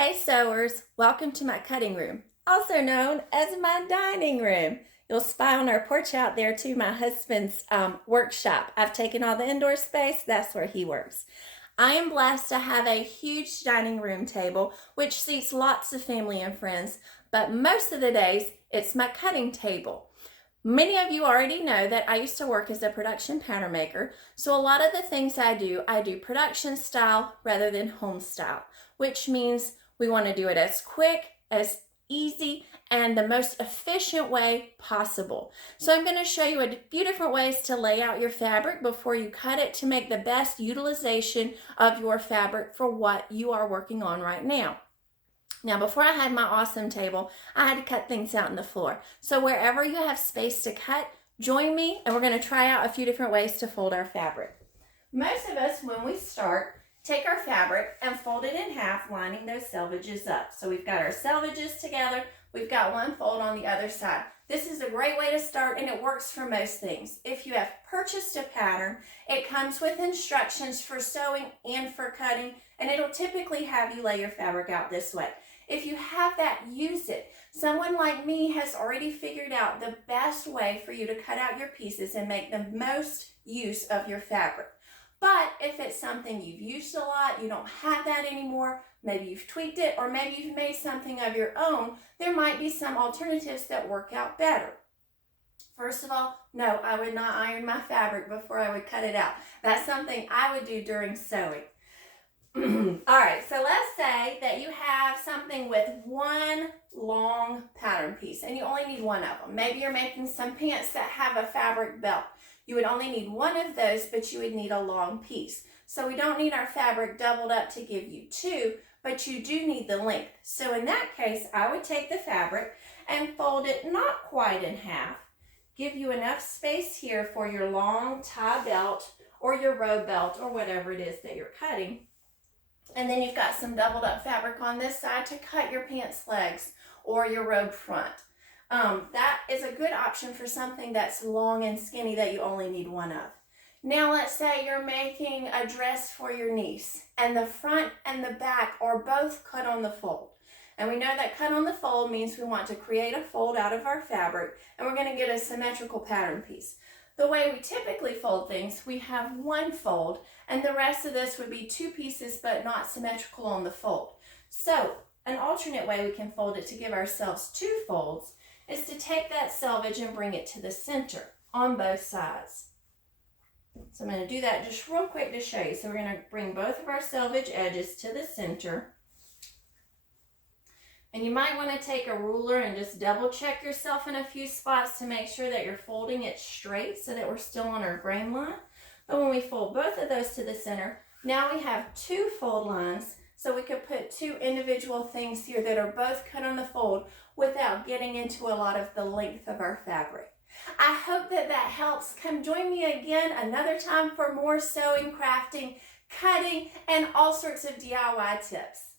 Hey sewers, welcome to my cutting room, also known as my dining room. You'll spy on our porch out there to my husband's workshop. I've taken all the indoor space, that's where he works. I am blessed to have a huge dining room table which seats lots of family and friends, but most of the days it's my cutting table. Many of you already know that I used to work as a production pattern maker, so a lot of the things I do production style rather than home style, which means we want to do it as quick, as easy, and the most efficient way possible. So I'm going to show you a few different ways to lay out your fabric before you cut it to make the best utilization of your fabric for what you are working on right now. Now, before I had my awesome table, I had to cut things out on the floor. So wherever you have space to cut, join me and we're going to try out a few different ways to fold our fabric. Most of us, when we start, take our fabric and fold it in half, lining those selvages up. So we've got our selvages together, we've got one fold on the other side. This is a great way to start and it works for most things. If you have purchased a pattern, it comes with instructions for sewing and for cutting, and it'll typically have you lay your fabric out this way. If you have that, use it. Someone like me has already figured out the best way for you to cut out your pieces and make the most use of your fabric. But if it's something you've used a lot, you don't have that anymore, maybe you've tweaked it, or maybe you've made something of your own, there might be some alternatives that work out better. First of all, no, I would not iron my fabric before I would cut it out. That's something I would do during sewing. All right, so let's say that you have something with one long pattern piece and you only need one of them. Maybe you're making some pants that have a fabric belt. You would only need one of those, but you would need a long piece. So we don't need our fabric doubled up to give you two, but you do need the length. So in that case, I would take the fabric and fold it not quite in half. Give you enough space here for your long tie belt or your row belt or whatever it is that you're cutting. And then you've got some doubled up fabric on this side to cut your pants legs or your robe front. That is a good option for something that's long and skinny that you only need one of. Now let's say you're making a dress for your niece and the front and the back are both cut on the fold. And we know that cut on the fold means we want to create a fold out of our fabric and we're going to get a symmetrical pattern piece. The way we typically fold things, we have one fold and the rest of this would be two pieces but not symmetrical on the fold. So an alternate way we can fold it to give ourselves two folds is to take that selvage and bring it to the center on both sides. So I'm going to do that just real quick to show you. So we're going to bring both of our selvage edges to the center. And you might want to take a ruler and just double check yourself in a few spots to make sure that you're folding it straight so that we're still on our grain line. But when we fold both of those to the center, now we have two fold lines. So we could put two individual things here that are both cut on the fold without getting into a lot of the length of our fabric. I hope that helps. Come join me again another time for more sewing, crafting, cutting, and all sorts of DIY tips.